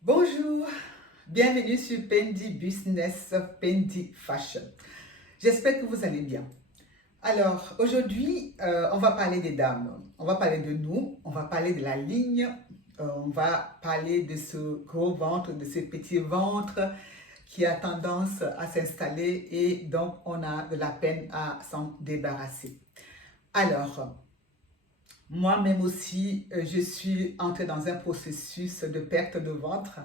Bonjour, bienvenue sur Pendi Business, Pendi Fashion. J'espère que vous allez bien. Alors, aujourd'hui, on va parler des dames, on va parler de nous, on va parler de la ligne, on va parler de ce gros ventre, de ce petit ventre qui a tendance à s'installer et donc on a de la peine à s'en débarrasser. Alors, moi-même aussi, je suis entrée dans un processus de perte de ventre.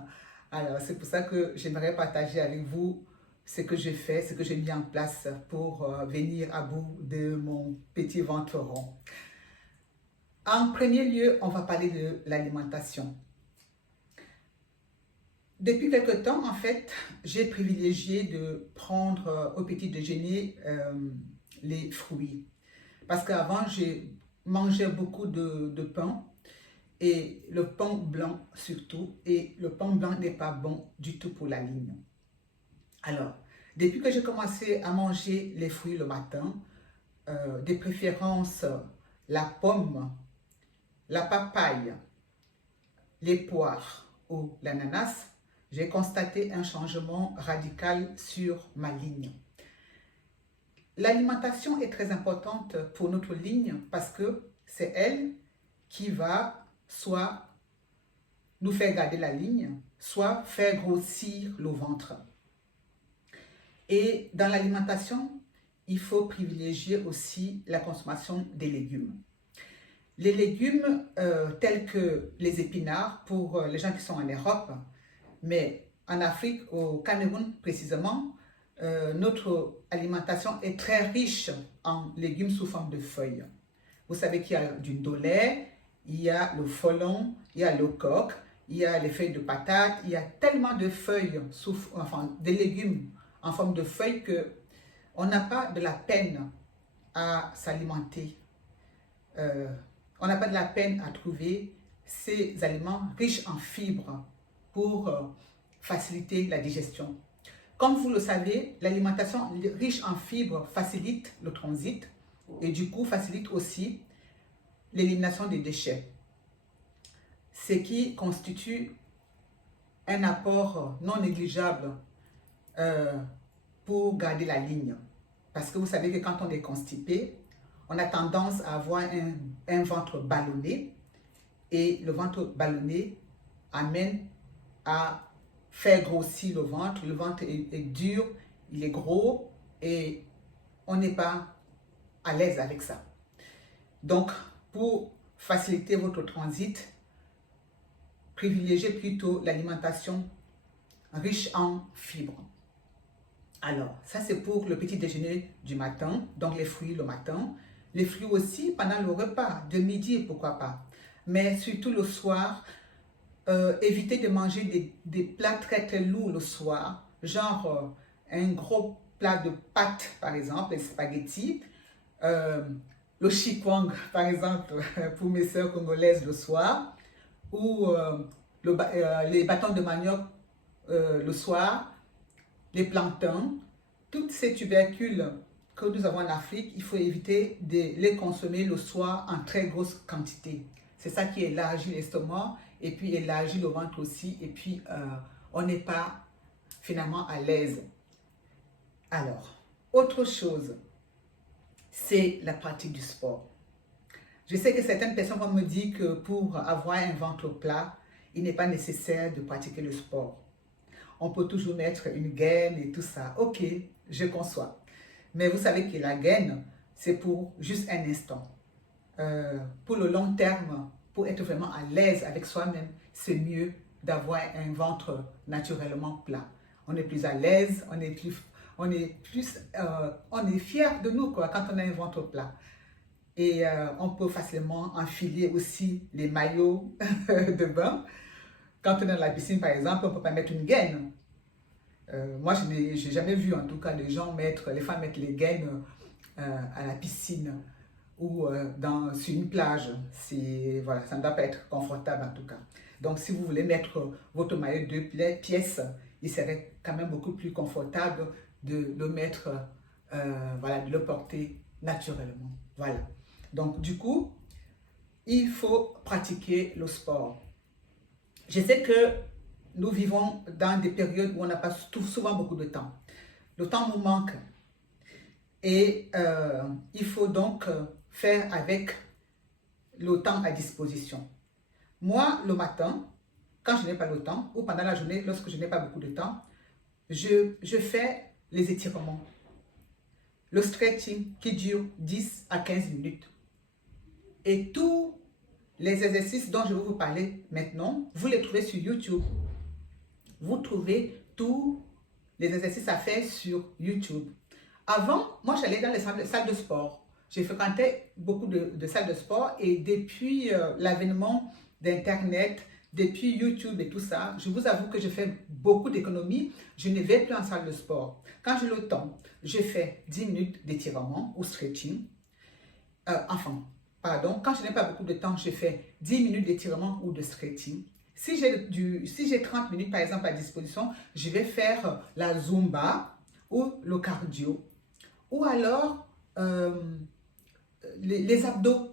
Alors, c'est pour ça que j'aimerais partager avec vous ce que j'ai fait, ce que j'ai mis en place pour venir à bout de mon petit ventre rond. En premier lieu, on va parler de l'alimentation. Depuis quelque temps, en fait, j'ai privilégié de prendre au petit déjeuner les fruits. Parce qu'avant, j'ai mangé beaucoup de pain et le pain blanc surtout. Et le pain blanc n'est pas bon du tout pour la ligne. Alors, depuis que j'ai commencé à manger les fruits le matin, de préférence la pomme, la papaye, les poires ou l'ananas, j'ai constaté un changement radical sur ma ligne. L'alimentation est très importante pour notre ligne parce que c'est elle qui va soit nous faire garder la ligne, soit faire grossir le ventre. Et dans l'alimentation, il faut privilégier aussi la consommation des légumes. Les légumes tels que les épinards pour les gens qui sont en Europe, mais en Afrique, au Cameroun précisément, notre alimentation est très riche en légumes sous forme de feuilles. Vous savez qu'il y a du ndolé, il y a le folon, il y a le coq, il y a les feuilles de patate, il y a tellement de feuilles, enfin des légumes en forme de feuilles que on n'a pas de la peine à s'alimenter. Euh, on n'a pas de la peine à trouver ces aliments riches en fibres pour faciliter la digestion. Comme vous le savez, l'alimentation riche en fibres facilite le transit et du coup facilite aussi l'élimination des déchets, ce qui constitue un apport non négligeable euh, pour garder la ligne. Parce que vous savez que quand on est constipé, on a tendance à avoir un ventre ballonné et le ventre ballonné amène à faire grossir le ventre. Le ventre est dur, il est gros et on n'est pas à l'aise avec ça. Donc, pour faciliter votre transit, privilégiez plutôt l'alimentation riche en fibres. Alors, ça c'est pour le petit déjeuner du matin, donc les fruits le matin. Les fruits aussi pendant le repas, de midi, pourquoi pas. Mais surtout le soir, évitez de manger des plats très très lourds le soir, genre un gros plat de pâtes par exemple, les spaghettis, euh, le chikwang par exemple pour mes sœurs congolaises le soir, ou les bâtons de manioc le soir, les plantains, toutes ces tubercules que nous avons en Afrique, il faut éviter de les consommer le soir en très grosse quantité. C'est ça qui élargit l'estomac et puis élargit le ventre aussi et puis on n'est pas finalement à l'aise. Alors, autre chose, c'est la pratique du sport. Je sais que certaines personnes vont me dire que pour avoir un ventre plat, il n'est pas nécessaire de pratiquer le sport. On peut toujours mettre une gaine et tout ça. Ok, je conçois. Mais vous savez que la gaine, c'est pour juste un instant. Pour le long terme, pour être vraiment à l'aise avec soi-même, c'est mieux d'avoir un ventre naturellement plat. On est plus à l'aise, on est fier de nous quoi, quand on a un ventre plat. Et on peut facilement enfiler aussi les maillots de bain. Quand on est dans la piscine, par exemple, on ne peut pas mettre une gaine. Moi, je n'ai jamais vu en tout cas les femmes mettre les gaines à la piscine ou sur une plage. Voilà, ça ne doit pas être confortable en tout cas. Donc, si vous voulez mettre votre maillot de pièces, il serait quand même beaucoup plus confortable de le mettre, voilà, de le porter naturellement. Voilà. Donc, du coup, il faut pratiquer le sport. Je sais que nous vivons dans des périodes où on n'a pas souvent beaucoup de temps. Le temps nous manque et il faut donc faire avec le temps à disposition. Moi, le matin, quand je n'ai pas le temps, ou pendant la journée, lorsque je n'ai pas beaucoup de temps, je fais les étirements, le stretching qui dure 10 à 15 minutes. Et tous les exercices dont je vais vous parler maintenant, vous les trouvez sur YouTube. Vous trouvez tous les exercices à faire sur YouTube. Avant, moi, j'allais dans les salles de sport. J'ai fréquenté beaucoup de salles de sport et depuis l'avènement d'Internet, depuis YouTube et tout ça, je vous avoue que je fais beaucoup d'économies. Je ne vais plus en salle de sport. Quand j'ai le temps, je fais 10 minutes d'étirement ou stretching. Quand je n'ai pas beaucoup de temps, je fais 10 minutes d'étirement ou de stretching. Si j'ai 30 minutes, par exemple, à disposition, je vais faire la Zumba ou le cardio. Ou alors, les abdos.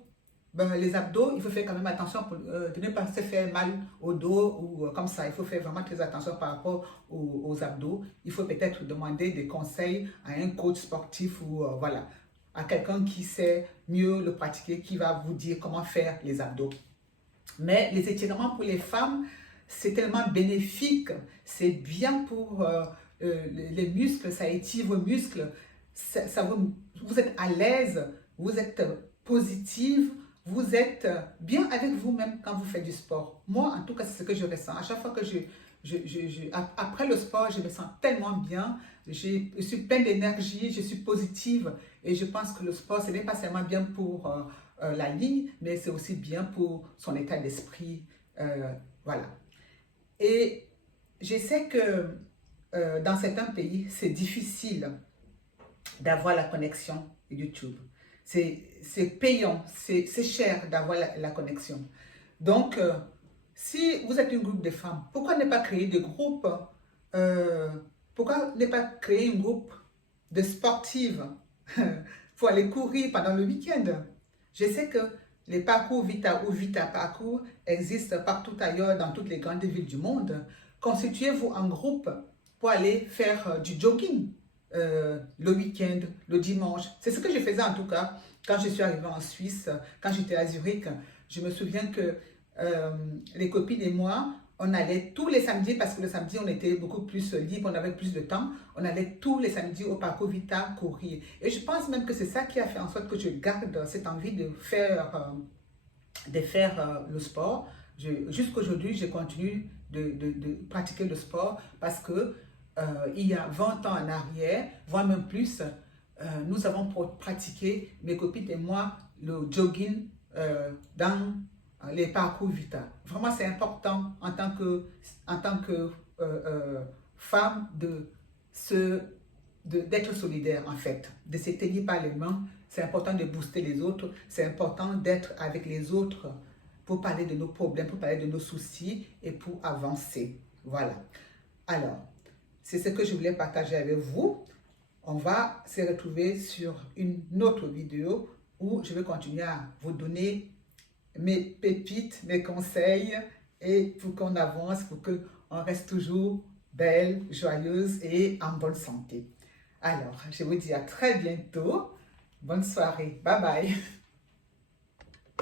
Les abdos, il faut faire quand même attention pour, de ne pas se faire mal au dos ou comme ça. Il faut faire vraiment très attention par rapport aux abdos. Il faut peut-être demander des conseils à un coach sportif ou voilà, à quelqu'un qui sait mieux le pratiquer, qui va vous dire comment faire les abdos. Mais les étirements pour les femmes, c'est tellement bénéfique. C'est bien pour les muscles, ça étire vos muscles. Vous êtes à l'aise, vous êtes positive, vous êtes bien avec vous-même quand vous faites du sport. Moi, en tout cas, c'est ce que je ressens. À chaque fois que après le sport, je me sens tellement bien. Je suis pleine d'énergie, je suis positive. Et je pense que le sport, ce n'est pas seulement bien pour la ligne, mais c'est aussi bien pour son état d'esprit. Voilà. Et je sais que dans certains pays, c'est difficile d'avoir la connexion YouTube. C'est payant, c'est cher d'avoir la connexion. Donc, si vous êtes un groupe de femmes, pourquoi ne pas créer des groupes pourquoi ne pas créer un groupe de sportives pour aller courir pendant le week-end? Je sais que les parcours Vita ou Vita Parcours existent partout ailleurs dans toutes les grandes villes du monde. Constituez-vous en groupe pour aller faire du jogging le week-end, le dimanche. C'est ce que je faisais en tout cas quand je suis arrivée en Suisse, quand j'étais à Zurich. Je me souviens que les copines et moi, on allait tous les samedis, parce que le samedi, on était beaucoup plus libre, on avait plus de temps. On allait tous les samedis au parcours Vita courir. Et je pense même que c'est ça qui a fait en sorte que je garde cette envie de faire le sport. Jusqu'aujourd'hui, je continue de pratiquer le sport parce que il y a 20 ans en arrière, voire même plus, nous avons pratiqué, mes copines et moi, le jogging dans les parcours Vita. Vraiment, c'est important en tant que femme d'être solidaire en fait, de se tenir par les mains. C'est important de booster les autres, c'est important d'être avec les autres pour parler de nos problèmes, pour parler de nos soucis et pour avancer. Voilà. Alors, c'est ce que je voulais partager avec vous. On va se retrouver sur une autre vidéo où je vais continuer à vous donner mes pépites, mes conseils et pour qu'on avance, pour qu'on reste toujours belle, joyeuse et en bonne santé. Alors, je vous dis à très bientôt. Bonne soirée. Bye bye.